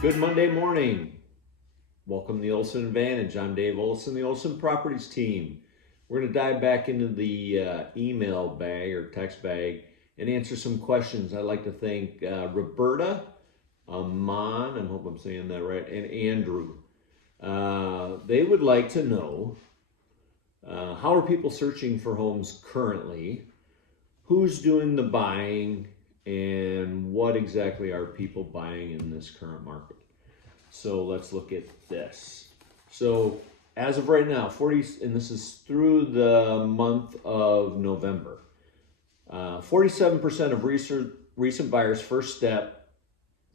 Good Monday morning. Welcome to the Olson Advantage. I'm Dave Olson, the Olson Properties Team. We're going to dive back into the email bag or text bag and answer some questions. I'd like to thank Roberta, Amon, I hope I'm saying that right, and Andrew. They would like to know how are people searching for homes currently? Who's doing the buying? And what exactly are people buying in this current market? So let's look at this. So as of right now, and this is through the month of November, 47% of recent buyers' first step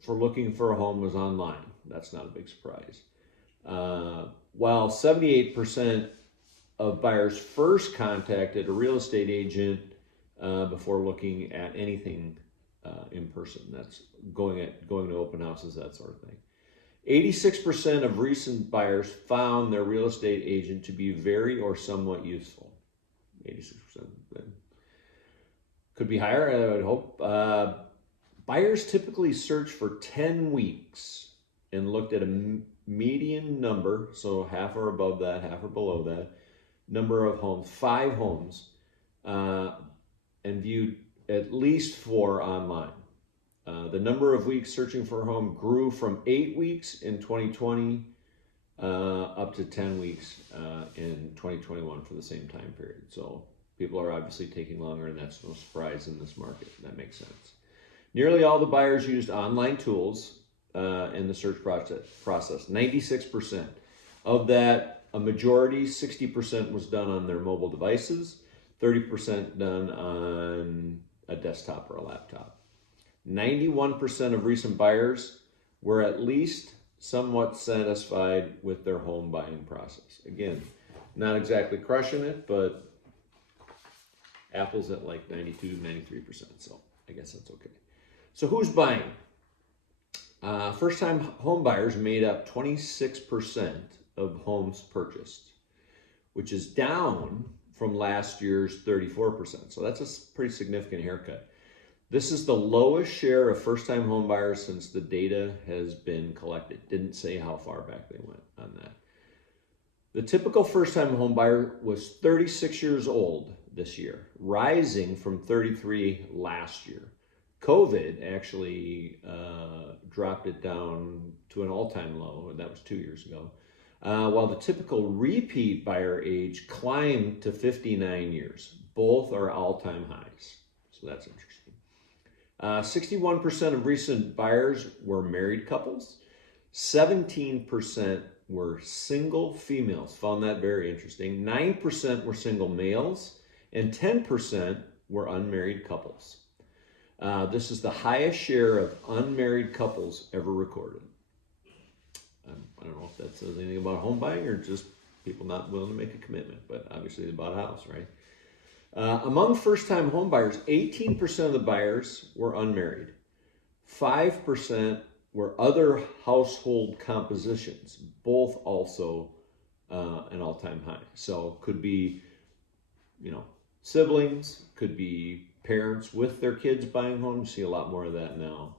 for looking for a home was online. That's not a big surprise. While 78% of buyers first contacted a real estate agent before looking at anything in person. That's going to open houses, that sort of thing. 86% of recent buyers found their real estate agent to be very or somewhat useful. 86%. Could be higher, I would hope. Buyers typically search for 10 weeks and looked at a median number, so half or above that, half or below that, number of homes, 5 homes, and viewed at least 4 online. The number of weeks searching for a home grew from 8 weeks in 2020 up to 10 weeks in 2021 for the same time period. So people are obviously taking longer, and that's no surprise in this market. That makes sense. Nearly all the buyers used online tools in the search process. 96%. Of that, a majority, 60%, was done on their mobile devices, 30% done on a desktop or a laptop. 91% of recent buyers were at least somewhat satisfied with their home buying process. Again, not exactly crushing it, but Apple's at like 92, 93%, so I guess that's okay. So who's buying? First-time home buyers made up 26% of homes purchased, which is down from last year's 34%. So that's a pretty significant haircut. This is the lowest share of first-time home buyers since the data has been collected. Didn't say how far back they went on that. The typical first-time home buyer was 36 years old this year, rising from 33 last year. COVID actually dropped it down to an all-time low, and that was 2 years ago. While the typical repeat buyer age climbed to 59 years. Both are all-time highs, so that's interesting. 61% of recent buyers were married couples. 17% were single females. Found that very interesting. 9% were single males, and 10% were unmarried couples. This is the highest share of unmarried couples ever recorded. I don't know if that says anything about home buying or just people not willing to make a commitment, but obviously they bought a house, right? Among first-time home buyers, 18% of the buyers were unmarried. 5% were other household compositions, both also an all-time high. So could be, siblings, could be parents with their kids buying homes. You see a lot more of that now.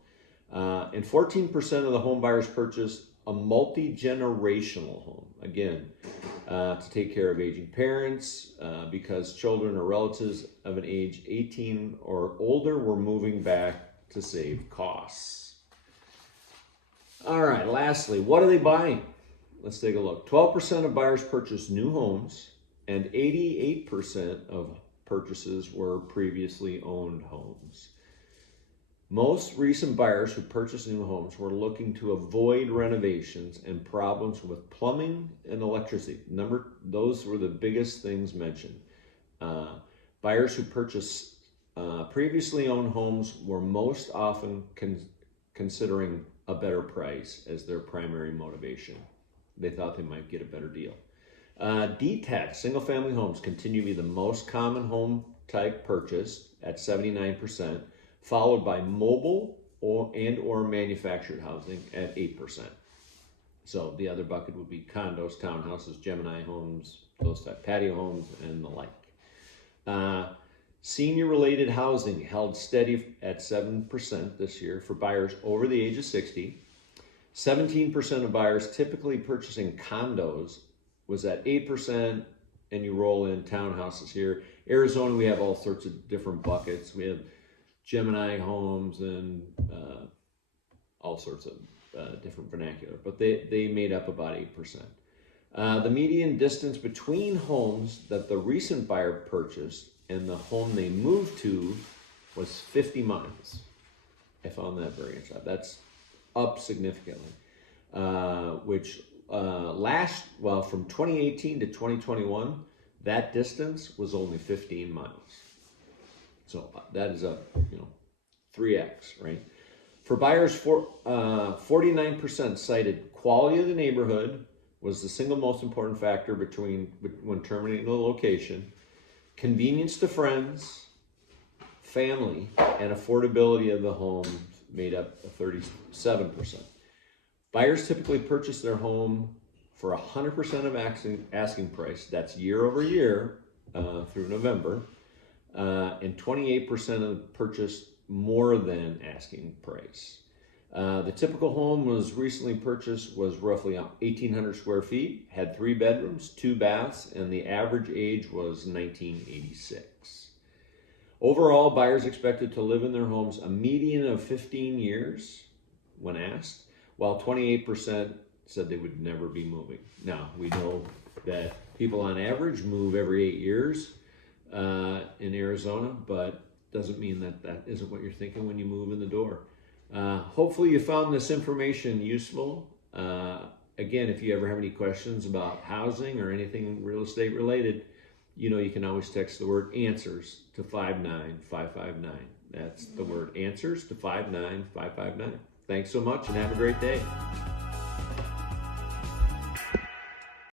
And 14% of the home buyers purchased a multi-generational home. Again, to take care of aging parents, because children or relatives of an age 18 or older were moving back to save costs. All right, lastly, what are they buying? Let's take a look. 12% of buyers purchased new homes, and 88% of purchases were previously owned homes. Most recent buyers who purchased new homes were looking to avoid renovations and problems with plumbing and electricity. Those were the biggest things mentioned. Buyers who purchased previously owned homes were most often considering a better price as their primary motivation. They thought they might get a better deal. Detached single-family homes continue to be the most common home type purchased at 79%. Followed by mobile or manufactured housing at 8%. So the other bucket would be condos, townhouses, Gemini homes, those type patio homes, and the like. Senior-related housing held steady at 7% this year for buyers over the age of 60. 17% of buyers typically purchasing condos was at 8%, and you roll in townhouses here. Arizona, we have all sorts of different buckets. We have Gemini homes and all sorts of different vernacular, but they made up about 8%. The median distance between homes that the recent buyer purchased and the home they moved to was 50 miles. I found that very interesting. That's up significantly, which from 2018 to 2021, that distance was only 15 miles. So that is a 3x, right? For buyers, 49% cited quality of the neighborhood was the single most important factor when terminating the location. Convenience to friends, family, and affordability of the home made up 37%. Buyers typically purchase their home for 100% of asking price. That's year over year through November. And 28% of the purchase more than asking price. The typical home was recently purchased was roughly 1,800 square feet, had 3 bedrooms, 2 baths, and the average age was 1986. Overall, buyers expected to live in their homes a median of 15 years when asked, while 28% said they would never be moving. Now, we know that people on average move every 8 years in Arizona, but doesn't mean that isn't what you're thinking when you move in the door. Hopefully you found this information useful. Again, if you ever have any questions about housing or anything real estate related, you can always text the word answers to 59559. That's the word answers to 59559. Thanks so much and have a great day.